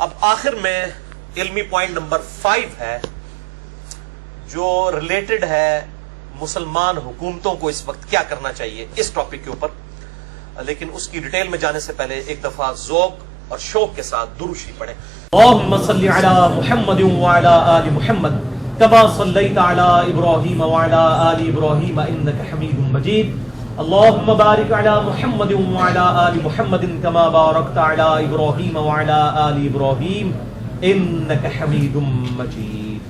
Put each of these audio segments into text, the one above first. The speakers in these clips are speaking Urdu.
اب آخر میں علمی پوائنٹ نمبر 5 ہے جو ریلیٹڈ ہے مسلمان حکومتوں کو اس وقت کیا کرنا چاہیے اس ٹاپک کے اوپر، لیکن اس کی ڈیٹیل میں جانے سے پہلے ایک دفعہ ذوق اور شوق کے ساتھ درود شریف پڑھیں۔ اللهم صل على محمد وعلى آل محمد كما صليت على إبراهيم وعلى آل إبراهيم إنك حميد مجيد اللهم بارك على محمد وعلى آل محمد كما باركت على إبراهيم وعلى آل إبراهيم إنك حميد مجيد۔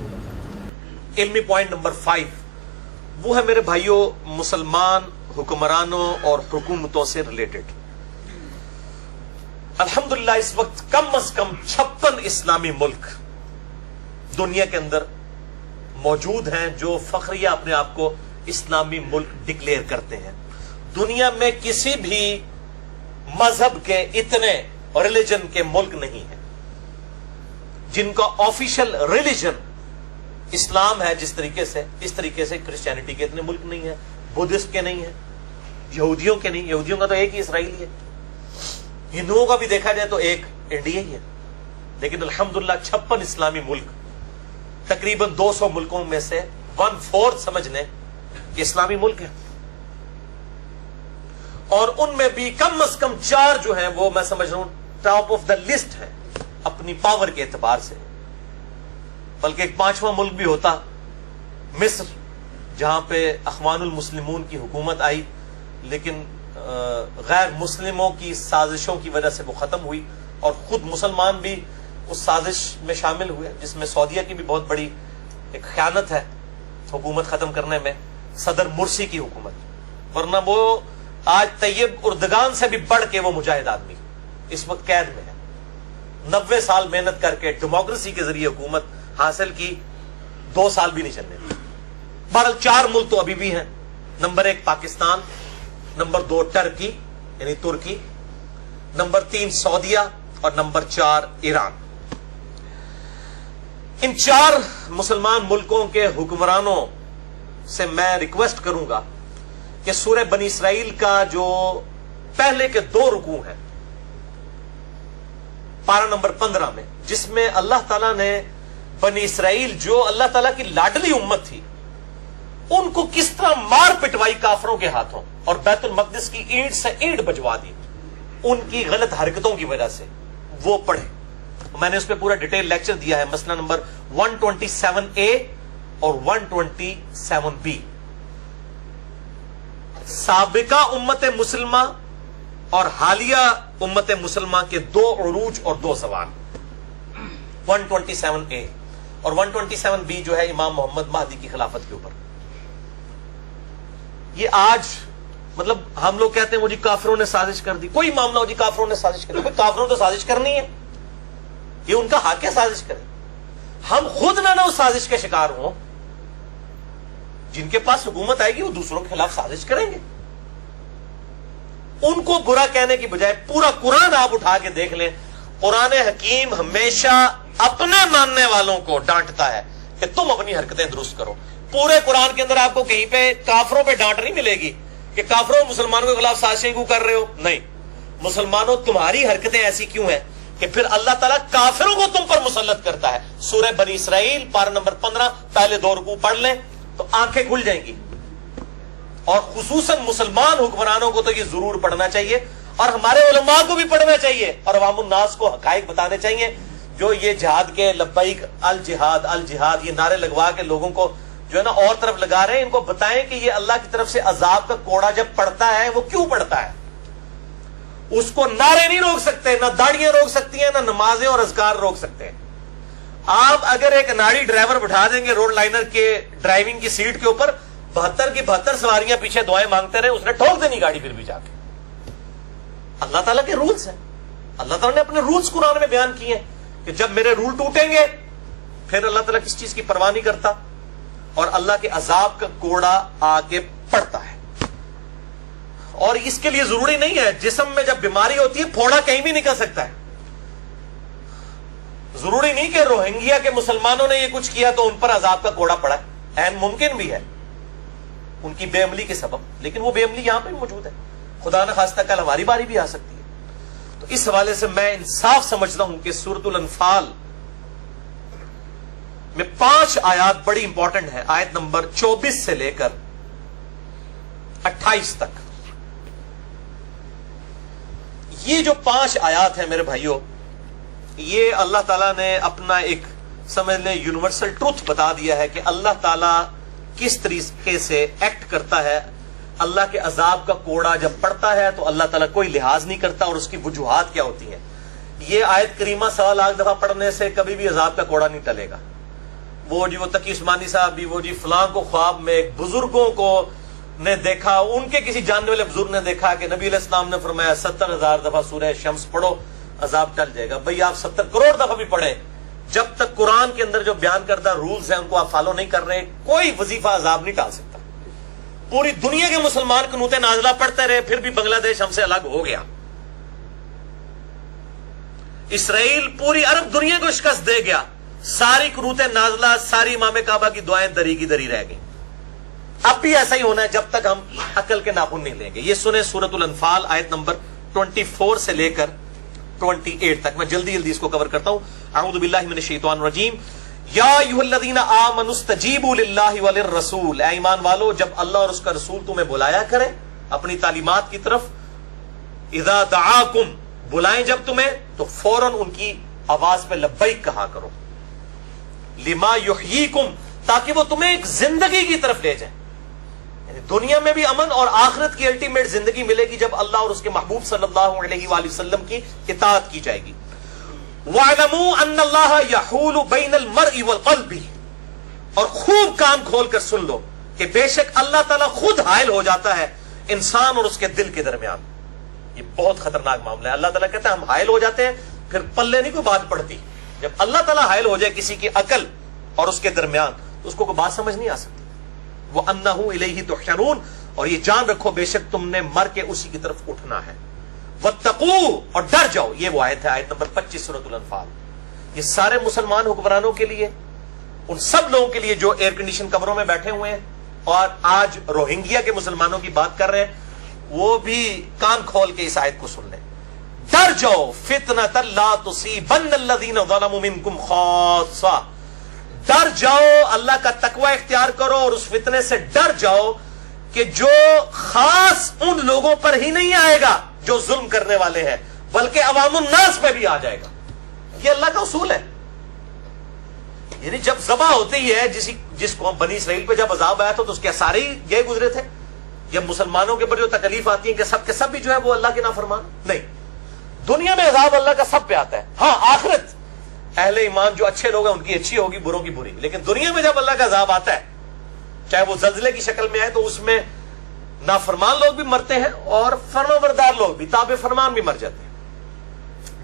علمی پوائنٹ نمبر 5 وہ ہے میرے بھائیوں مسلمان حکمرانوں اور حکومتوں سے ریلیٹڈ۔ الحمدللہ اس وقت کم از کم 56 اسلامی ملک دنیا کے اندر موجود ہیں جو فخریہ اپنے آپ کو اسلامی ملک ڈکلیئر کرتے ہیں۔ دنیا میں کسی بھی مذہب کے اتنے ریلیجن کے ملک نہیں ہیں جن کا آفیشل ریلیجن اسلام ہے جس طریقے سے، اس طریقے سے کرسچینٹی کے اتنے ملک نہیں ہیں، بدھسٹ کے نہیں ہیں، یہودیوں کے نہیں۔ یہودیوں کا تو ایک ہی اسرائیل ہے، ہندوؤں کا بھی دیکھا جائے تو ایک انڈیا ہی ہے، لیکن الحمدللہ 56 اسلامی ملک، تقریباً 200 ملکوں میں سے 1/4 سمجھ لیں کہ اسلامی ملک ہیں، اور ان میں بھی کم از کم 4 جو ہیں وہ میں سمجھ رہا ہوں ٹاپ آف دا لسٹ ہے اپنی پاور کے اعتبار سے، بلکہ ایک 5واں ملک بھی ہوتا مصر، جہاں پہ اخوان المسلمون کی حکومت آئی لیکن غیر مسلموں کی سازشوں کی وجہ سے وہ ختم ہوئی، اور خود مسلمان بھی اس سازش میں شامل ہوئے جس میں سعودیہ کی بھی بہت بڑی ایک خیانت ہے حکومت ختم کرنے میں، صدر مرسی کی حکومت، ورنہ وہ آج طیب اردگان سے بھی بڑھ کے وہ مجاہد آدمی اس وقت قید میں ہے۔ 90 سال محنت کر کے ڈیموکریسی کے ذریعے حکومت حاصل کی، 2 سال بھی نہیں چلنے دی۔ بہرحال 4 ملک تو ابھی بھی ہیں، نمبر 1 پاکستان، نمبر 2 ٹرکی یعنی ترکی، نمبر 3 سعودیہ، اور نمبر 4 ایران۔ ان 4 مسلمان ملکوں کے حکمرانوں سے میں ریکویسٹ کروں گا کہ سورہ بنی اسرائیل کا جو پہلے کے 2 رکوع ہیں پارہ نمبر 15 میں، جس میں اللہ تعالیٰ نے بنی اسرائیل جو اللہ تعالیٰ کی لاڈلی امت تھی ان کو کس طرح مار پٹوائی کافروں کے ہاتھوں اور بیت المقدس کی اینٹ سے اینٹ بجوا دی ان کی غلط حرکتوں کی وجہ سے، وہ پڑھے۔ میں نے اس پہ پورا ڈیٹیل لیکچر دیا ہے، مسئلہ نمبر 127A اور 127B۔ سابقہ امت مسلمہ اور حالیہ امت مسلمہ کے 2 عروج اور 2 زوال، 127A اور 127B جو ہے امام محمد مہدی کی خلافت کے اوپر۔ یہ آج مطلب ہم لوگ کہتے ہیں وہ جی کافروں نے سازش کر دی، کوئی معاملہ ہو جی کافروں نے سازش کر دی، کافروں تو سازش کرنی ہے، یہ ان کا حق ہے سازش کریں، ہم خود نہ اس سازش کے شکار ہوں۔ جن کے پاس حکومت آئے گی وہ دوسروں کے خلاف سازش کریں گے، ان کو برا کہنے کی بجائے پورا قرآن آپ اٹھا کے دیکھ لیں، قرآن حکیم ہمیشہ اپنے ماننے والوں کو ڈانٹتا ہے کہ تم اپنی حرکتیں درست کرو۔ پورے قرآن کے اندر آپ کو کہیں پہ کافروں پہ ڈانٹ نہیں ملے گی کہ کافروں مسلمانوں کے خلاف سازشیں کیوں کر رہے ہو، نہیں، مسلمانوں تمہاری حرکتیں ایسی کیوں ہیں کہ پھر اللہ تعالیٰ کافروں کو تم پر مسلط کرتا ہے۔ سورہ بنی اسرائیل پارہ نمبر 15 پہلے 2 رکوع پڑھ لیں تو آنکھیں کھل جائیں گی، اور خصوصاً مسلمان حکمرانوں کو تو یہ ضرور پڑھنا چاہیے، اور ہمارے علماء کو بھی پڑھنا چاہیے، اور عوام الناس کو حقائق بتانے چاہیے۔ جو یہ جہاد کے لبیک الجہاد الجہاد یہ نعرے لگوا کے لوگوں کو جو ہے نا اور طرف لگا رہے ہیں، ان کو بتائیں کہ یہ اللہ کی طرف سے عذاب کا کوڑا جب پڑتا ہے وہ کیوں پڑتا ہے۔ اس کو نعرے نہیں روک سکتے، نہ داڑیاں روک سکتی ہیں، نہ نمازیں اور اذکار روک سکتے ہیں۔ آپ اگر ایک ناڑی ڈرائیور بٹھا دیں گے روڈ لائنر کے ڈرائیونگ کی سیٹ کے اوپر، 72 کی 72 سواریاں پیچھے دعائیں مانگتے رہے، اس نے ٹھوک دینی گاڑی پھر بھی جا کے۔ اللہ تعالیٰ کے رولز ہیں، اللہ تعالیٰ نے اپنے رولز قرآن میں بیان کیے ہیں کہ جب میرے رول ٹوٹیں گے پھر اللہ تعالیٰ کس چیز کی پرواہ نہیں کرتا، اور اللہ کے عذاب کا کوڑا آ کے پڑتا ہے۔ اور اس کے لیے ضروری نہیں ہے جسم میں جب بیماری ہوتی ہے پھوڑا کہیں بھی نکل سکتا ہے، ضروری نہیں کہ روہنگیا کے مسلمانوں نے یہ کچھ کیا تو ان پر عذاب کا کوڑا پڑا ہے، ممکن بھی ہے ان کی بے عملی کے سبب، لیکن وہ بے عملی یہاں پہ موجود ہے، خدا نہ خواستہ کل ہماری باری بھی آ سکتی ہے۔ تو اس حوالے سے میں انصاف سمجھتا ہوں کہ سورۃ الانفال میں 5 آیات بڑی امپورٹنٹ ہے، آیت نمبر 24 سے لے کر 28 تک. یہ جو 5 آیات ہیں میرے بھائیوں، یہ اللہ تعالیٰ نے اپنا ایک سمجھ لیں یونیورسل ٹروتھ بتا دیا ہے کہ اللہ تعالیٰ کس طریقے سے ایکٹ کرتا ہے. اللہ کے عذاب کا کوڑا جب پڑتا ہے تو اللہ تعالیٰ کوئی لحاظ نہیں کرتا، اور اس کی وجوہات کیا ہوتی ہیں. یہ آیت کریمہ 1.25 لاکھ دفعہ پڑھنے سے کبھی بھی عذاب کا کوڑا نہیں ٹلے گا. وہ تقی عثمانی صاحب بھی، وہ فلاں کو خواب میں ایک بزرگوں کو نے دیکھا، ان کے کسی جاننے والے بزرگ نے دیکھا کہ نبی علیہ السلام نے فرمایا 70,000 دفعہ سورہ شمس پڑھو عذاب ٹل جائے گا. بھئی آپ 70 کروڑ دفعہ بھی پڑھیں، جب تک قرآن کے اندر جو بیان کردہ رولز ہیں ان کو آپ فالو نہیں کر رہے، کوئی وظیفہ عذاب نہیں ٹال سکتا. پوری دنیا کے مسلمان قنوت نازلہ پڑھتے رہے، پھر بھی بنگلہ دیش ہم سے الگ ہو گیا. اسرائیل پوری عرب دنیا کو شکست دے گیا، ساری قنوت نازلہ، ساری امام کعبہ کی دعائیں دری کی دری رہ گئی. اب بھی ایسا ہی ہونا ہے جب تک ہم عقل کے ناخن نہیں لیں گے. یہ سنیں سورۃ الانفال آیت نمبر 24 سے لے کر 28 تک. میں جلدی اس کو کور کرتا ہوں. اعوذ باللہ من الشیطان الرجیم. یا ایھا الذین آمنوا استجیبوا للہ وللرسول. اے ایمان والو، جب اللہ اور اس کا رسول تمہیں بلایا کرے اپنی تعلیمات کی طرف، اذا دعاکم، بلائیں جب تمہیں تو فوراً ان کی آواز پہ لبیک کہا کرو. لما یحییکم، تاکہ وہ تمہیں ایک زندگی کی طرف لے جائیں. دنیا میں بھی امن اور آخرت کی الٹیمیٹ زندگی ملے گی جب اللہ اور اس کے محبوب صلی اللہ علیہ وآلہ وسلم کی اطاعت کی جائے گی. وَاعْلَمُوا أَنَّ اللَّهَ يَحُولُ بَيْنَ الْمَرْءِ وَالْقَلْبِ، اور خوب کان کھول کر سن لو کہ بے شک اللہ تعالیٰ خود حائل ہو جاتا ہے انسان اور اس کے دل کے درمیان. یہ بہت خطرناک معاملہ ہے. اللہ تعالیٰ کہتا ہے ہم حائل ہو جاتے ہیں، پھر پلے نہیں کوئی بات پڑتی. جب اللہ تعالیٰ حائل ہو جائے کسی کی عقل اور اس کے درمیان تو اس کو کوئی بات سمجھ نہیں آ سکتی. وَأَنَّهُ إِلَيْهِ تُحْشَرُونَ، اور یہ جان رکھو بے شک تم نے مر کے اسی کی طرف اٹھنا ہے. وَاتَّقُوا، اور ڈر جاؤ. یہ وہ آیت ہے، آیت نمبر 25 سورۃ الانفال. یہ سارے مسلمان حکمرانوں کے لیے، ان سب لوگوں کے لیے جو ایئر کنڈیشن کمروں میں بیٹھے ہوئے ہیں اور آج روہنگیا کے مسلمانوں کی بات کر رہے ہیں، وہ بھی کان کھول کے اس آیت کو سن لیں. ڈر جاؤ، فِتْنَةً لَا تُصِيبَنَّ الَّذِينَ ظَلَمُوا مِنْكُمْ خَاصَّةً. ڈر جاؤ، اللہ کا تقوی اختیار کرو اور اس فتنے سے ڈر جاؤ کہ جو خاص ان لوگوں پر ہی نہیں آئے گا جو ظلم کرنے والے ہیں، بلکہ عوام الناس پہ بھی آ جائے گا. یہ اللہ کا اصول ہے. یعنی جب ذبح ہوتی ہے جس قوم بنی اسرائیل پہ جب عذاب آیا تھا تو اس کے سارے ہی گئے گزرے تھے. جب مسلمانوں کے اوپر جو تکلیف آتی ہے کہ سب کے سب بھی جو ہے وہ اللہ کے نافرمان نہیں. دنیا میں عذاب اللہ کا سب پہ آتا ہے. ہاں آخرت اہل ایمان جو اچھے لوگ ہیں ان کی اچھی ہوگی، بروں کی بری. لیکن دنیا میں جب اللہ کا عذاب آتا ہے چاہے وہ زلزلے کی شکل میں آئے تو اس میں نافرمان لوگ بھی مرتے ہیں اور فرمانبردار لوگ بھی، تابع فرمان بھی مر جاتے ہیں.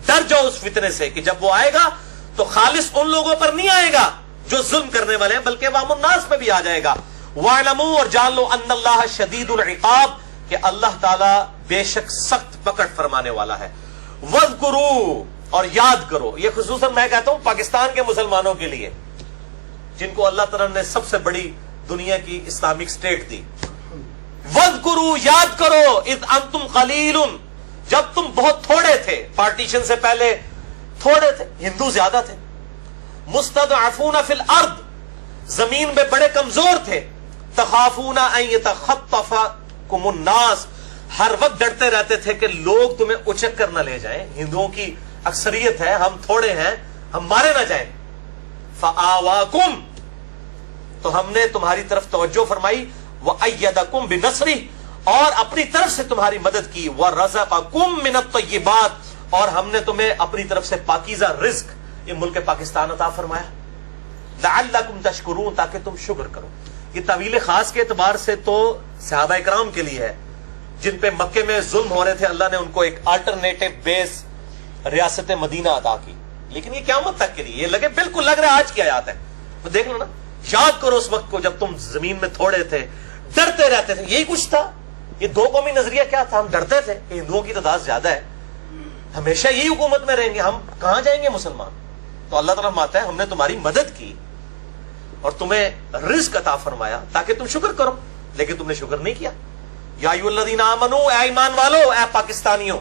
ڈر جاؤ اس فتنے سے کہ جب وہ آئے گا تو خالص ان لوگوں پر نہیں آئے گا جو ظلم کرنے والے ہیں بلکہ عوام الناس پہ بھی آ جائے گا. وَاعْلَمُوا، اور جان لو، ان اللہ شدید العقاب، کہ اللہ تعالیٰ بے شک سخت پکڑ فرمانے والا ہے. وَاذْكُرُوا، اور یاد کرو. یہ خصوصاً میں کہتا ہوں پاکستان کے مسلمانوں کے لیے جن کو اللہ تعالیٰ نے سب سے بڑی دنیا کی اسلامک اسٹیٹ دی. وَاذْكُرُوا، یاد کرو، اذ انتم قلیل، جب تم بہت تھوڑے تھے، پارٹیشن سے پہلے تھوڑے تھے، ہندو زیادہ تھے. مستضعفون فی الارض، زمین میں بڑے کمزور تھے. تخافون ان یتخطفکم الناس، ہر وقت ڈرتے رہتے تھے کہ لوگ تمہیں اچک کر نہ لے جائیں. ہندوؤں کی اکثریت ہے، ہم تھوڑے ہیں، ہم مارے نہ جائیں. فآواکم، تو ہم نے تمہاری طرف توجہ فرمائی. وأیدکم بنصرہ، اور اپنی طرف سے تمہاری مدد کی. وَرَزَقَكُم مِّنَ الطَّيِّبَاتِ، اور ہم نے تمہیں اپنی طرف سے پاکیزہ رزق یہ ملک پاکستان عطا فرمایا. لَعَلَّكُمْ تَشْكُرُونَ، تاکہ تم شکر کرو. یہ طویل خاص کے اعتبار سے تو صحابہ اکرام کے لیے ہے جن پہ مکے میں ظلم ہو رہے تھے. اللہ نے ان کو ایک آلٹرنیٹو بیس ریاست مدینہ عطا کی. لیکن یہ قیامت تک کے لیے، یہ لگے بالکل لگ رہا ہے آج کی آیات ہے. تو دیکھ لو نا، یاد کرو اس وقت کو جب تم زمین میں تھوڑے تھے، ڈرتے رہتے تھے. یہی کچھ تھا. یہ دو قومی نظریہ کیا تھا؟ ہم ڈرتے تھے کہ ہندوؤں کی تعداد زیادہ ہے، ہمیشہ یہی حکومت میں رہیں گے، ہم کہاں جائیں گے مسلمان. تو اللہ تعالیٰ فرماتا ہے ہم نے تمہاری مدد کی اور تمہیں رزق عطا فرمایا تاکہ تم شکر کرو، لیکن تم نے شکر نہیں کیا. یا ایھا الذین آمنوا، اے ایمان والو، اے پاکستانیوں،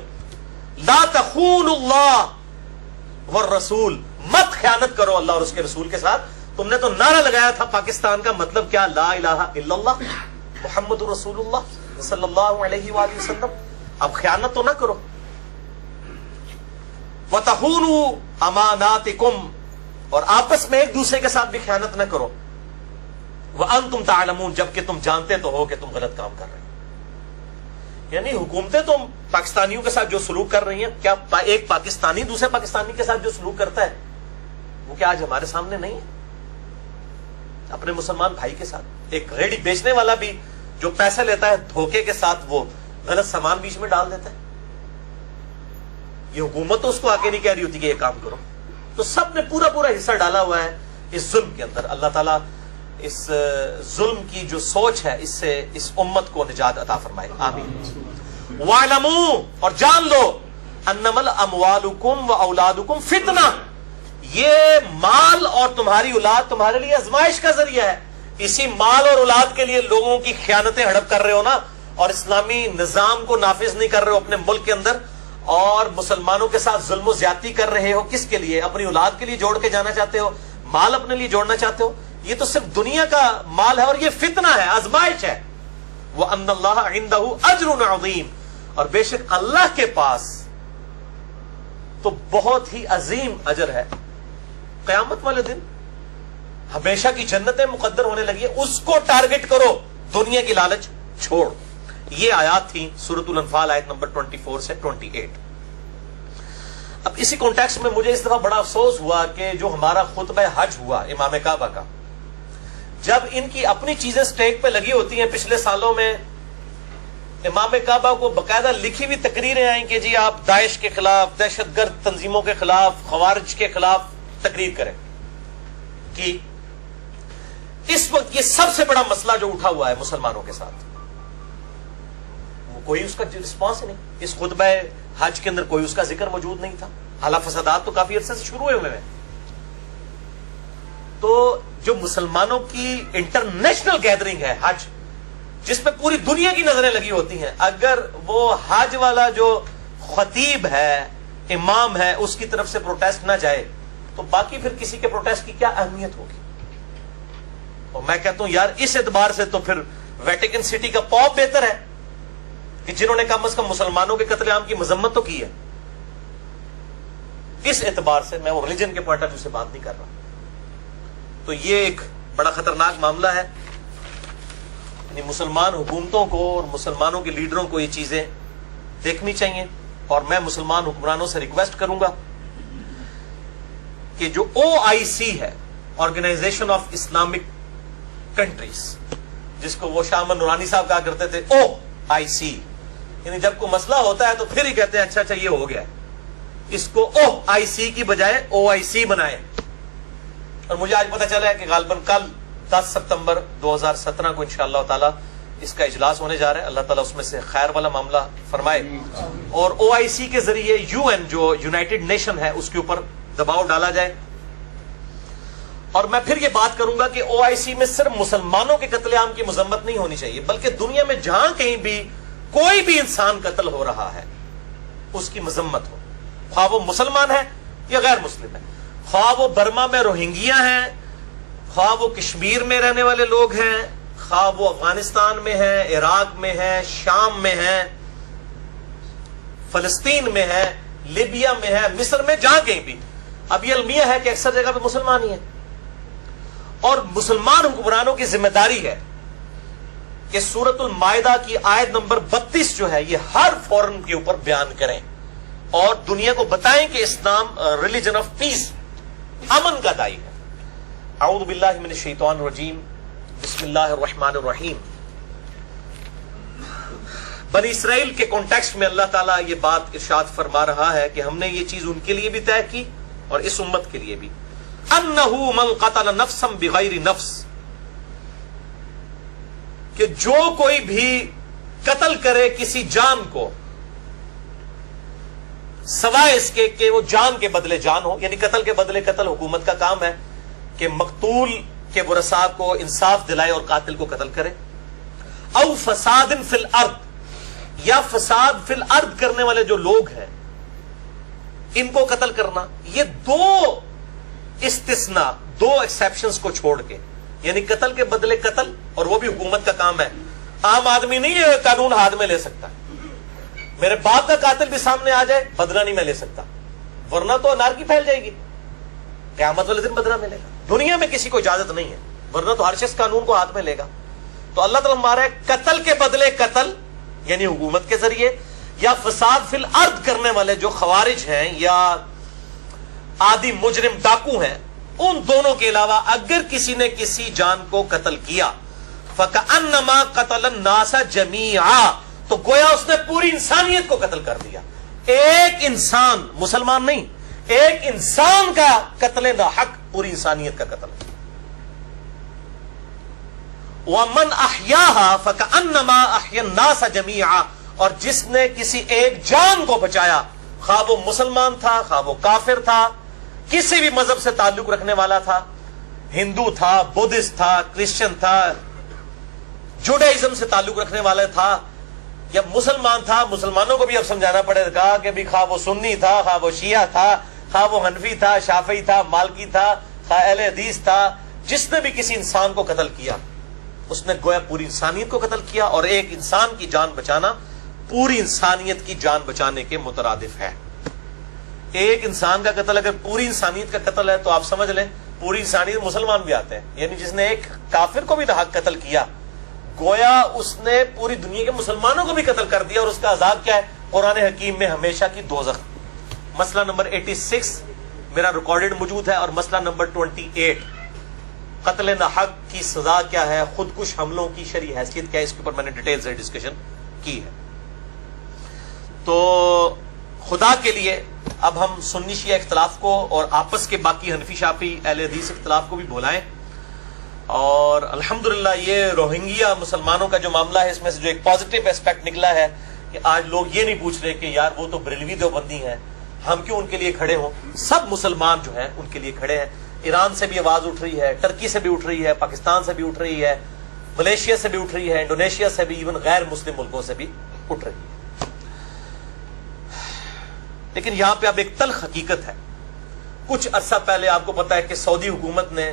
لا تخونوا اللہ والرسول، مت خیانت کرو اللہ اور اس کے رسول کے ساتھ. تم نے تو نعرہ لگایا تھا پاکستان کا، مطلب کیا؟ لا الہ الا اللہ محمد رسول اللہ صلی اللہ علیہ وآلہ وسلم. اب خیانت تو نہ کرو. وَتَخُونُوا أَمَانَاتِكُمْ، اور آپس میں ایک دوسرے کے ساتھ بھی خیانت نہ کرو. وَأَنْتُمْ تَعْلَمُونَ، جبکہ تم جانتے تو ہو کہ تم غلط کام کر رہے ہو. یعنی حکومتیں تو پاکستانیوں کے ساتھ جو سلوک کر رہی ہیں، کیا ایک پاکستانی دوسرے پاکستانی کے ساتھ جو سلوک کرتا ہے وہ کیا آج ہمارے سامنے نہیں ہے؟ اپنے مسلمان بھائی کے ساتھ ایک ریڑھی بیچنے والا بھی جو پیسہ لیتا ہے دھوکے کے ساتھ وہ غلط سامان بیچ میں ڈال دیتا ہے. یہ حکومت تو اس کو آگے نہیں کہہ رہی ہوتی کہ یہ کام کرو. تو سب نے پورا حصہ ڈالا ہوا ہے اس ظلم کے اندر. اللہ تعالیٰ اس ظلم کی جو سوچ ہے اس سے اس امت کو نجات عطا فرمائے. آمین. وَاعْلَمُوا، اور جان لو، اَنَّمَا الْأَمْوَالُكُمْ وَأَوْلَادُكُمْ فِتْنَةٌ، یہ مال اور تمہاری اولاد تمہارے لیے آزمائش کا ذریعہ ہے. اسی مال اور اولاد کے لیے لوگوں کی خیانتیں ہڑپ کر رہے ہو نا، اور اسلامی نظام کو نافذ نہیں کر رہے ہو اپنے ملک کے اندر، اور مسلمانوں کے ساتھ ظلم و زیادتی کر رہے ہو. کس کے لیے؟ اپنی اولاد کے لیے جوڑ کے جانا چاہتے ہو، مال اپنے لیے جوڑنا چاہتے ہو. یہ تو صرف دنیا کا مال ہے اور یہ فتنہ ہے، آزمائش ہے. وَأَنَّ اللَّهَ عِندَهُ أَجْرٌ عَظِيمٌ، اور بے شک اللہ کے پاس تو بہت ہی عظیم اجر ہے. قیامت والے دن ہمیشہ کی جنتیں مقدر ہونے لگی ہے، اس کو ٹارگٹ کرو، دنیا کی لالچ چھوڑ. یہ آیات تھی سورۃ الانفال آیت نمبر 24 سے 28. اب اسی کانٹیکسٹ میں مجھے اس دفعہ بڑا افسوس ہوا کہ جو ہمارا خطبہ حج ہوا امام کعبہ کا، جب ان کی اپنی چیزیں سٹیک پہ لگی ہوتی ہیں پچھلے سالوں میں، امام کعبہ کو باقاعدہ لکھی ہوئی تقریریں آئیں کہ جی آپ داعش کے خلاف، دہشت گرد تنظیموں کے خلاف، خوارج کے خلاف تقریر کریں. کہ اس وقت یہ سب سے بڑا مسئلہ جو اٹھا ہوا ہے مسلمانوں کے ساتھ، وہ کوئی اس کا رسپانس نہیں. اس خطبہ حج کے اندر کوئی اس کا ذکر موجود نہیں تھا. حالانکہ فسادات تو کافی عرصے سے شروع ہوئے ہیں. تو جو مسلمانوں کی انٹرنیشنل گیدرنگ ہے حج، جس پہ پوری دنیا کی نظریں لگی ہوتی ہیں، اگر وہ حج والا جو خطیب ہے، امام ہے، اس کی طرف سے پروٹیسٹ نہ جائے تو باقی پھر کسی کے پروٹیسٹ کی کیا اہمیت ہوگی؟ اور میں کہتا ہوں یار اس اعتبار سے تو پھر ویٹیکن سٹی کا پوپ بہتر ہے کہ جنہوں نے کم از کم مسلمانوں کے قتل عام کی مذمت تو کی ہے. اس اعتبار سے میں وہ ریلیجن کے پوائنٹ آف ویو سے بات نہیں کر رہا. تو یہ ایک بڑا خطرناک معاملہ ہے. یعنی مسلمان حکومتوں کو اور مسلمانوں کے لیڈروں کو یہ چیزیں دیکھنی چاہیے. اور میں مسلمان حکمرانوں سے ریکویسٹ کروں گا کہ جو OIC ہے، آرگنائزیشن آف اسلامک کنٹریز، جس کو وہ شاہ احمد نورانی صاحب کہا کرتے تھے OIC، یعنی جب کوئی مسئلہ ہوتا ہے تو پھر ہی کہتے ہیں اچھا یہ ہو گیا. اس کو OIC کی بجائے OIC بنائے. اور مجھے آج پتا چلا ہے کہ غالباً کل 10 ستمبر 2017 کو انشاءاللہ تعالی اس کا اجلاس ہونے جا رہا ہے. اللہ تعالیٰ اس میں سے خیر والا معاملہ فرمائے اور OIC کے ذریعے UN جو یونائٹڈ نیشن ہے اس کے اوپر دباؤ ڈالا جائے. اور میں پھر یہ بات کروں گا کہ OIC میں صرف مسلمانوں کے قتل عام کی مذمت نہیں ہونی چاہیے، بلکہ دنیا میں جہاں کہیں بھی کوئی بھی انسان قتل ہو رہا ہے اس کی مذمت ہو، خواہ وہ مسلمان ہے یا غیر مسلم ہے، خواہ وہ برما میں روہنگیا ہیں، خواہ وہ کشمیر میں رہنے والے لوگ ہیں، خواہ وہ افغانستان میں ہیں، عراق میں ہیں، شام میں ہیں، فلسطین میں ہے، لیبیا میں ہے، مصر میں، جہاں کہیں بھی. اب یہ المیہ ہے کہ اکثر جگہ پہ مسلمان ہی ہیں. اور مسلمان حکمرانوں کی ذمہ داری ہے کہ سورۃ المائدہ کی آیت نمبر 32 جو ہے یہ ہر فورن کے اوپر بیان کریں اور دنیا کو بتائیں کہ اسلام ریلیجن آف پیس، امن کا دائی ہے. اعوذ باللہ من الشیطان الرجیم، بسم اللہ الرحمن الرحیم. بنی اسرائیل کے کانٹیکسٹ میں اللہ تعالیٰ یہ بات ارشاد فرما رہا ہے کہ ہم نے یہ چیز ان کے لیے بھی طے کی اور اس امت کے لیے بھی. انہو من قتل نفسا بغیر نفس، کہ جو کوئی بھی قتل کرے کسی جان کو سوائے اس کے کہ وہ جان کے بدلے جان ہو، یعنی قتل کے بدلے قتل. حکومت کا کام ہے کہ مقتول کے ورثاء کو انصاف دلائے اور قاتل کو قتل کرے. او فساد فی الارض، یا فساد فی الارض کرنے والے جو لوگ ہیں ان کو قتل کرنا، یہ دو استثناء، دو ایکسیپشنز کو چھوڑ کے، یعنی قتل کے بدلے قتل، اور وہ بھی حکومت کا کام ہے، عام آدمی نہیں یہ قانون ہاتھ میں لے سکتا. میرے باپ کا قاتل بھی سامنے آ جائے بدلہ نہیں میں لے سکتا، ورنہ تو انارکی پھیل جائے گی، قیامت والے دن بدلہ ملے گا. دنیا میں کسی کو اجازت نہیں ہے، ورنہ تو ہر شخص قانون کو ہاتھ میں لے گا. تو اللہ تعالیٰ ہمارا ہے قتل کے بدلے قتل، یعنی حکومت کے ذریعے، یا فساد فی الارض کرنے والے جو خوارج ہیں یا عادی مجرم ڈاکو ہیں، ان دونوں کے علاوہ اگر کسی نے کسی جان کو قتل کیا فَكَأَنَّمَا قَتَلَ النَّاسَ جَمِيعًا، تو گویا اس نے پوری انسانیت کو قتل کر دیا. ایک انسان، مسلمان نہیں، ایک انسان کا قتل ناحق پوری انسانیت کا قتل ہے. وَمَنْ أَحْيَاهَا فَكَأَنَّمَا أَحْيَا النَّاسَ جَمِيعًا، اور جس نے کسی ایک جان کو بچایا، خواہ وہ مسلمان تھا، خواہ وہ کافر تھا، کسی بھی مذہب سے تعلق رکھنے والا تھا، ہندو تھا، بدھسٹ تھا، کرسچن تھا، جوڈائزم سے تعلق رکھنے والا تھا، یا مسلمان تھا. مسلمانوں کو بھی اب سمجھانا پڑے گا کہ بھی خواہ وہ سنی تھا، خواہ وہ شیعہ تھا، خواہ وہ حنفی تھا، شافعی تھا، مالکی تھا، خواہ اہل حدیث تھا، جس نے بھی کسی انسان کو قتل کیا اس نے گویا پوری انسانیت کو قتل کیا. اور ایک انسان کی جان بچانا پوری انسانیت کی جان بچانے کے مترادف ہے. ایک انسان کا قتل اگر پوری انسانیت کا قتل ہے تو آپ سمجھ لیں پوری انسانیت مسلمان بھی آتے ہیں. یعنی جس نے ایک کافر کو بھی ناحق قتل کیا گویا اس نے پوری دنیا کے مسلمانوں کو بھی قتل کر دیا. اور اس کا عذاب کیا ہے؟ قرآن حکیم میں ہمیشہ کی دوزخ. مسئلہ نمبر 86 میرا ریکارڈڈ موجود ہے، اور مسئلہ نمبر 28 قتل ناحق کی سزا کیا ہے، خودکش حملوں کی شرعی حیثیت کیا ہے، اس کے اوپر میں نے ڈیٹیل سے ڈسکشن کی ہے. تو خدا کے لیے اب ہم سنی شیعہ اختلاف کو اور آپس کے باقی حنفی شافعی اہل حدیث اختلاف کو بھی بھولائیں. اور الحمدللہ یہ روہنگیا مسلمانوں کا جو معاملہ ہے، اس میں سے جو ایک پازیٹیو اسپیکٹ نکلا ہے کہ آج لوگ یہ نہیں پوچھ رہے کہ یار وہ تو بریلوی دیوبندی ہیں، ہم کیوں ان کے لیے کھڑے ہوں. سب مسلمان جو ہیں ان کے لیے کھڑے ہیں. ایران سے بھی آواز اٹھ رہی ہے، ٹرکی سے بھی اٹھ رہی ہے، پاکستان سے بھی اٹھ رہی ہے، ملیشیا سے بھی اٹھ رہی ہے، انڈونیشیا سے بھی، ایون غیر مسلم ملکوں سے بھی اٹھ رہی ہے. لیکن یہاں پہ اب ایک تلخ حقیقت ہے. کچھ عرصہ پہلے آپ کو پتا ہے کہ سعودی حکومت نے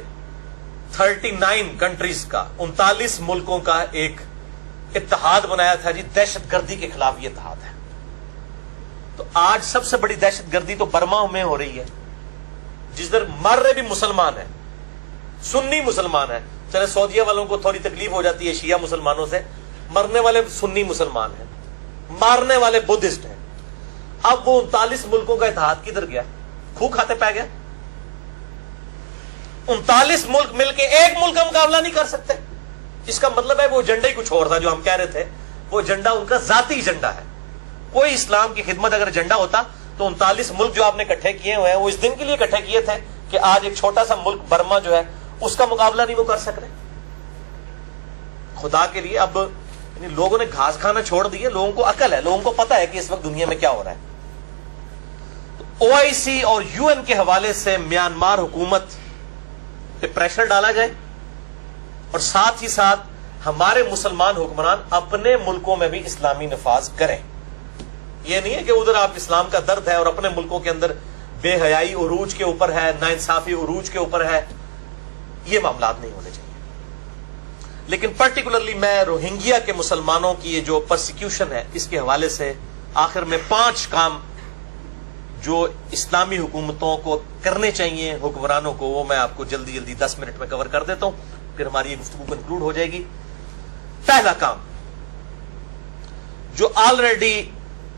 39 کنٹریز کا، 39 ملکوں کا ایک اتحاد بنایا تھا جی، دہشت گردی کے خلاف یہ اتحاد ہے. تو آج سب سے بڑی دہشت گردی تو برما میں ہو رہی ہے، جس در مر رہے بھی مسلمان ہیں، سنی مسلمان ہیں. چلے سعودیہ والوں کو تھوڑی تکلیف ہو جاتی ہے شیعہ مسلمانوں سے، مرنے والے سنی مسلمان ہیں، مارنے والے بدھسٹ ہیں. اب وہ 39 ملکوں کا اتحاد کدھر گیا؟ کھو کھاتے پہ گیا. 39 ملک مل کے ایک ملک کا مقابلہ نہیں کر سکتے. اس کا مطلب ہے وہ ایجنڈا ہی کچھ اور تھا جو ہم کہہ رہے تھے. وہ ایجنڈا ان کا ذاتی ایجنڈا ہے. کوئی اسلام کی خدمت اگر ایجنڈا ہوتا تو 39 ملک جو آپ نے اکٹھے کیے ہوئے ہیں وہ اس دن کے لیے اکٹھے کیے تھے کہ آج ایک چھوٹا سا ملک برما جو ہے اس کا مقابلہ نہیں وہ کر سک رہے. خدا کے لیے اب لوگوں نے گھاس کھانا چھوڑ دیے. لوگوں کو عقل ہے، لوگوں کو پتا ہے کہ اس وقت دنیا میں کیا ہو رہا ہے. OIC اور UN کے حوالے سے میانمار حکومت پہ پریشر ڈالا جائے، اور ساتھ ہی ساتھ ہمارے مسلمان حکمران اپنے ملکوں میں بھی اسلامی نفاذ کریں. یہ نہیں ہے کہ ادھر آپ اسلام کا درد ہے اور اپنے ملکوں کے اندر بے حیائی عروج کے اوپر ہے، ناانصافی عروج کے اوپر ہے. یہ معاملات نہیں ہونے چاہیے. لیکن پرٹیکولرلی میں روہنگیا کے مسلمانوں کی یہ جو پرسیکیوشن ہے اس کے حوالے سے آخر میں 5 کام جو اسلامی حکومتوں کو کرنے چاہیے، حکمرانوں کو، وہ میں آپ کو جلدی 10 منٹ میں کور کر دیتا ہوں، پھر ہماری یہ گفتگو کنکلوڈ ہو جائے گی. پہلا کام، جو آلریڈی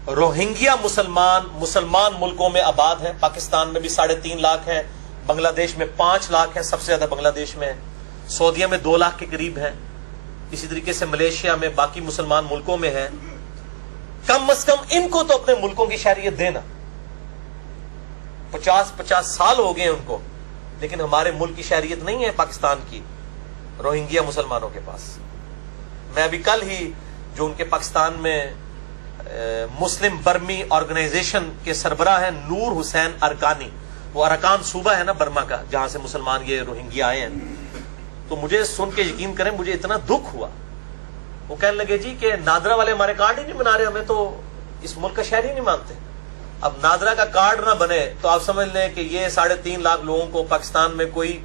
روہنگیا مسلمان ملکوں میں آباد ہیں، پاکستان میں بھی 3.5 لاکھ ہیں، بنگلہ دیش میں 5 لاکھ ہیں، سب سے زیادہ بنگلہ دیش میں، سعودیہ میں 2 لاکھ کے قریب ہیں، اسی طریقے سے ملیشیا میں، باقی مسلمان ملکوں میں ہیں. کم از کم ان کو تو اپنے ملکوں کی شہریت دینا. 50 سال ہو گئے ان کو، لیکن ہمارے ملک کی شہریت نہیں ہے پاکستان کی روہنگیا مسلمانوں کے پاس. میں ابھی کل ہی جو ان کے پاکستان میں مسلم برمی آرگنائزیشن کے سربراہ ہیں نور حسین ارکانی، وہ ارکان صوبہ ہے نا برما کا جہاں سے مسلمان یہ روہنگیا آئے ہیں، تو مجھے سن کے یقین کریں مجھے اتنا دکھ ہوا. وہ کہنے لگے جی کہ نادرا والے ہمارے کارڈ ہی نہیں بنا رہے، ہمیں تو اس ملک کا شہری نہیں مانتے. اب نادرا کا کارڈ نہ بنے تو آپ سمجھ لیں کہ یہ 3.5 لاکھ لوگوں کو پاکستان میں کوئی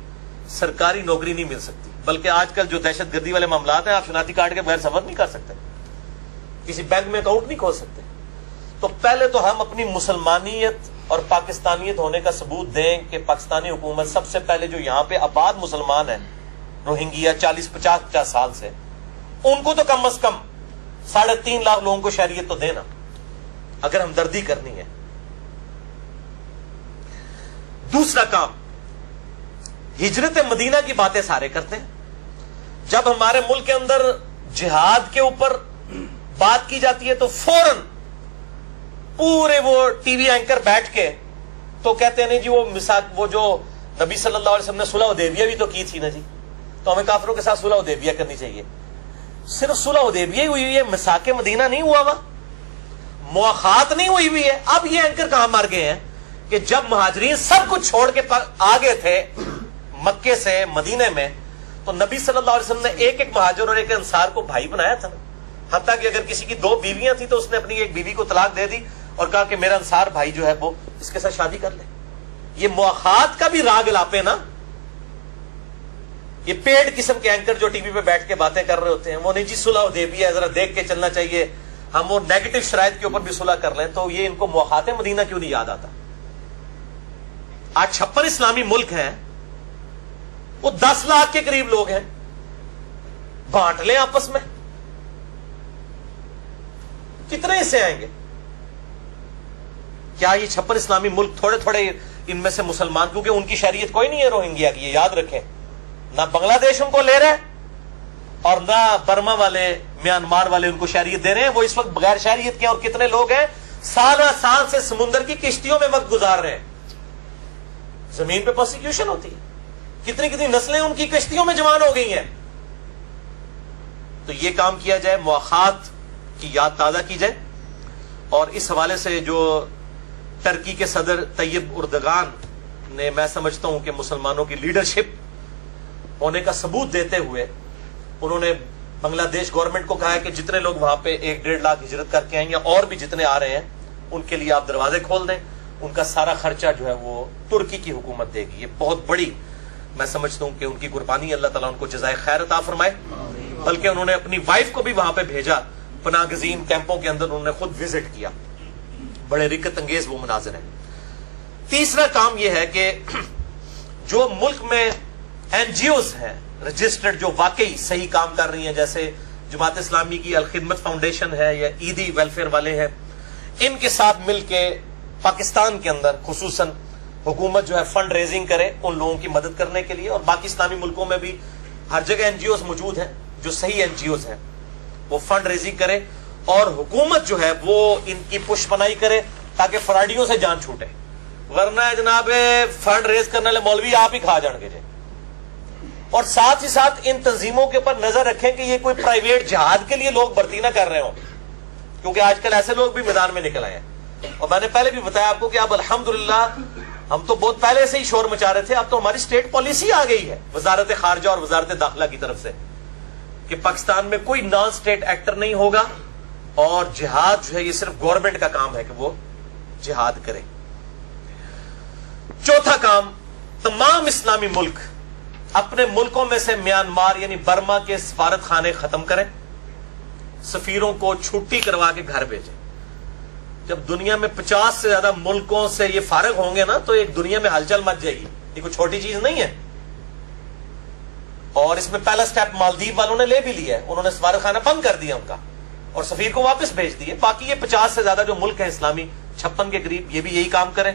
سرکاری نوکری نہیں مل سکتی. بلکہ آج کل جو دہشت گردی والے معاملات ہیں، آپ شناختی کارڈ کے بغیر سفر نہیں کر سکتے، کسی بینک میں اکاؤنٹ نہیں کھول سکتے. تو پہلے تو ہم اپنی مسلمانیت اور پاکستانیت ہونے کا ثبوت دیں کہ پاکستانی حکومت سب سے پہلے جو یہاں پہ آباد مسلمان ہیں روہنگیا 40-50 سال سے، ان کو تو کم از کم 3.5 لاکھ لوگوں کو شہریت تو دینا اگر ہمدردی کرنی ہے. دوسرا کام، ہجرت مدینہ کی باتیں سارے کرتے ہیں. جب ہمارے ملک کے اندر جہاد کے اوپر بات کی جاتی ہے تو فوراً پورے وہ ٹی وی اینکر بیٹھ کے تو کہتے ہیں نہیں جی وہ جو نبی صلی اللہ علیہ وسلم نے صلح حدیبیہ بھی تو کی تھی نا جی، تو ہمیں کافروں کے ساتھ صلح حدیبیہ کرنی چاہیے. صرف صلح حدیبیہ ہی ہوئی ہے، میثاق مدینہ نہیں ہوا ہوا، مواخات نہیں ہوئی ہوئی ہے. اب یہ اینکر کہاں مر گئے ہیں کہ جب مہاجرین سب کچھ چھوڑ کے آگے تھے مکے سے مدینے میں، تو نبی صلی اللہ علیہ وسلم نے ایک ایک مہاجر اور ایک انصار کو بھائی بنایا تھا. حتیٰ کہ اگر کسی کی 2 بیویاں تھیں تو اس نے اپنی ایک بیوی کو طلاق دے دی اور کہا کہ میرا انصار بھائی جو ہے وہ اس کے ساتھ شادی کر لے. یہ مواخات کا بھی راگ لاپے نا. یہ پیڈ قسم کے اینکر جو ٹی وی پہ بیٹھ کے باتیں کر رہے ہوتے ہیں، وہ نہیں جی صلح حدیبیہ ہے ذرا دیکھ کے چلنا چاہیے، ہم وہ نیگیٹو شرائط کے اوپر بھی صلح کر لیں، تو یہ ان کو مواخات مدینہ کیوں نہیں یاد آتا؟ آج 56 اسلامی ملک ہیں، وہ 10 لاکھ کے قریب لوگ ہیں، بانٹ لیں آپس میں، کتنے سے آئیں گے؟ کیا یہ 56 اسلامی ملک تھوڑے تھوڑے ان میں سے مسلمان، کیونکہ ان کی شہریت کوئی نہیں ہے روہنگیا کی، یہ یاد رکھیں، نہ بنگلہ دیش ان کو لے رہے اور نہ برما والے میانمار والے ان کو شہریت دے رہے ہیں. وہ اس وقت بغیر شہریت کے اور کتنے لوگ ہیں سال سے سمندر کی کشتیوں میں وقت گزار رہے ہیں. زمین پہ پرسیکیوشن ہوتی ہے، کتنی نسلیں ان کی کشتیوں میں جوان ہو گئی ہیں. تو یہ کام کیا جائے، مواخات کی یاد تازہ کی جائے. اور اس حوالے سے جو ترکی کے صدر طیب اردگان نے، میں سمجھتا ہوں کہ مسلمانوں کی لیڈرشپ ہونے کا ثبوت دیتے ہوئے انہوں نے بنگلہ دیش گورنمنٹ کو کہا ہے کہ جتنے لوگ وہاں پہ 1-1.5 لاکھ ہجرت کر کے آئیں گے اور بھی جتنے آ رہے ہیں ان کے لیے آپ دروازے کھول دیں. ان کا سارا خرچہ جو ہے وہ ترکی کی حکومت دے گی. یہ بہت بڑی، میں سمجھتا ہوں کہ ان کی قربانی، اللہ تعالیٰ ان کو جزائے خیر عطا فرمائے. بلکہ انہوں نے اپنی وائف کو بھی وہاں پہ بھیجا، پناہ گزین کیمپوں کے اندر انہوں نے خود وزٹ کیا. بڑے رکت انگیز وہ مناظر ہیں. تیسرا کام یہ ہے کہ جو ملک میں این جی اوز ہیں رجسٹرڈ، جو واقعی صحیح کام کر رہی ہیں، جیسے جماعت اسلامی کی الخدمت فاؤنڈیشن ہے یا عیدی ویلفیئر والے ہیں، ان کے ساتھ مل کے پاکستان کے اندر خصوصاً حکومت جو ہے فنڈ ریزنگ کرے ان لوگوں کی مدد کرنے کے لیے. اور باقی اسلامی ملکوں میں بھی ہر جگہ این جی اوز موجود ہیں، جو صحیح این جی اوز ہیں وہ فنڈ ریزنگ کرے اور حکومت جو ہے وہ ان کی پش پناہی کرے تاکہ فراڈیوں سے جان چھوٹے. ورنہ جناب فنڈ ریز کرنے والے مولوی آپ ہی کھا جان گے جی. اور ساتھ ہی ساتھ ان تنظیموں کے اوپر نظر رکھیں کہ یہ کوئی پرائیویٹ جہاد کے لیے لوگ بھرتی نہ کر رہے ہوں، کیونکہ آج کل ایسے لوگ بھی میدان میں نکل آئے ہیں. اور میں نے پہلے بھی بتایا آپ کو کہ اب الحمدللہ ہم تو بہت پہلے سے ہی شور مچا رہے تھے، اب تو ہماری اسٹیٹ پالیسی آ گئی ہے وزارت خارجہ اور وزارت داخلہ کی طرف سے کہ پاکستان میں کوئی نان اسٹیٹ ایکٹر نہیں ہوگا اور جہاد جو ہے یہ صرف گورنمنٹ کا کام ہے کہ وہ جہاد کرے. چوتھا کام، تمام اسلامی ملک اپنے ملکوں میں سے میانمار یعنی برما کے سفارت خانے ختم کریں، سفیروں کو چھٹی کروا کے گھر بھیجیں. جب دنیا میں 50 سے زیادہ ملکوں سے یہ فارغ ہوں گے نا تو ایک دنیا میں ہلچل مچ جائے گی. یہ کوئی چھوٹی چیز نہیں ہے. اور اس میں پہلا سٹیپ مالدیپ والوں نے لے بھی لیا ہے، انہوں نے سفارت خانہ بند کر دیا ان کا اور سفیر کو واپس بھیج دیے. باقی یہ 50 سے زیادہ جو ملک ہیں اسلامی 56 کے قریب، یہ بھی یہی کام کریں.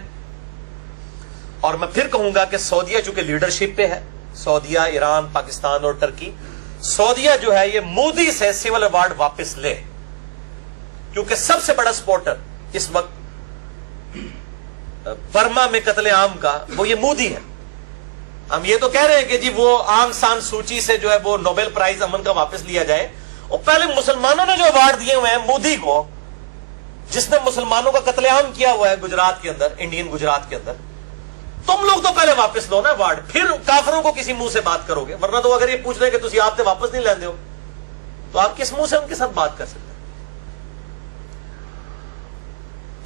اور میں پھر کہوں گا کہ سعودیہ چونکہ لیڈرشپ پہ ہے، سعودیہ، ایران، پاکستان اور ٹرکی، سعودیہ جو ہے یہ مودی سے سول ایوارڈ واپس لے، کیونکہ سب سے بڑا سپورٹر اس وقت برما میں قتل عام کا وہ یہ مودی ہے. ہم یہ تو کہہ رہے ہیں کہ جی وہ آنگ سان سوچی سے جو ہے وہ نوبل پرائز امن کا واپس لیا جائے. اور پہلے مسلمانوں نے جو ایوارڈ دیے ہوئے ہیں مودی کو، جس نے مسلمانوں کا قتل عام کیا ہوا ہے گجرات کے اندر، انڈین گجرات کے اندر، تم لوگ تو پہلے واپس لو نا ایوارڈ، پھر کافروں کو کسی منہ سے بات کرو گے. ورنہ تو اگر یہ پوچھ رہے کہ تسی آپ سے واپس نہیں لیندے ہو تو آپ کس منہ سے ان کے ساتھ بات کر سکتے ہیں؟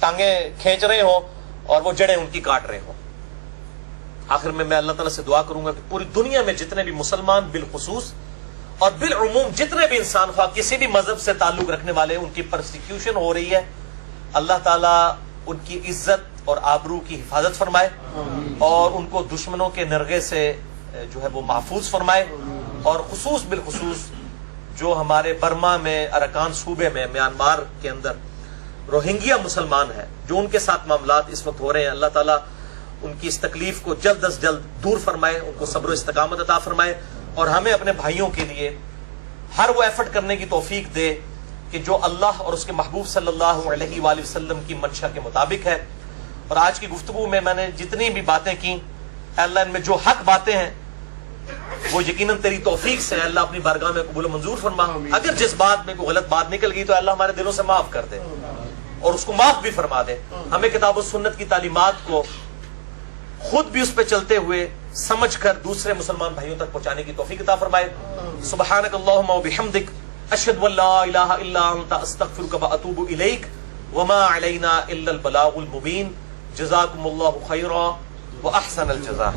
ٹانگیں کھینچ رہے ہوں اور وہ جڑیں ان کی کاٹ رہے ہوں. آخر میں اللہ تعالیٰ سے دعا کروں گا کہ پوری دنیا میں جتنے بھی مسلمان بالخصوص اور بالعموم جتنے بھی انسان خواہ کسی بھی مذہب سے تعلق رکھنے والے ان کی پرسیکیوشن ہو رہی ہے، اللہ تعالیٰ ان کی عزت اور آبرو کی حفاظت فرمائے اور ان کو دشمنوں کے نرغے سے جو ہے وہ محفوظ فرمائے. اور خصوص بالخصوص جو ہمارے برما میں اراکان صوبے میں میانمار کے اندر روہنگیا مسلمان ہیں، جو ان کے ساتھ معاملات اس وقت ہو رہے ہیں، اللہ تعالیٰ ان کی اس تکلیف کو جلد از جلد دور فرمائے، ان کو صبر و استقامت عطا فرمائے اور ہمیں اپنے بھائیوں کے لیے ہر وہ ایفرٹ کرنے کی توفیق دے کہ جو اللہ اور اس کے محبوب صلی اللہ علیہ وآلہ وسلم کی منشا کے مطابق ہے. اور آج کی گفتگو میں نے جتنی بھی باتیں کی، اللہ ان میں جو حق باتیں ہیں وہ یقیناً تیری توفیق سے اللہ اپنی بارگاہ میں قبول و منظور فرما. اگر جس بات میں کوئی غلط بات نکل گئی تو اللہ ہمارے دلوں سے معاف کر دے اور اس کو معاف بھی فرما دے. ہمیں کتاب و سنت کی تعلیمات کو خود بھی اس پہ چلتے ہوئے سمجھ کر دوسرے مسلمان بھائیوں تک پہنچانے کی توفیق عطا فرمائے. سبحانک اللہم و بحمدک اشہد ان لا الہ الا انت استغفرک و اتوب الیک وما علینا الا البلاغ المبین. جزاکم اللہ خیرا و احسن الجزاء.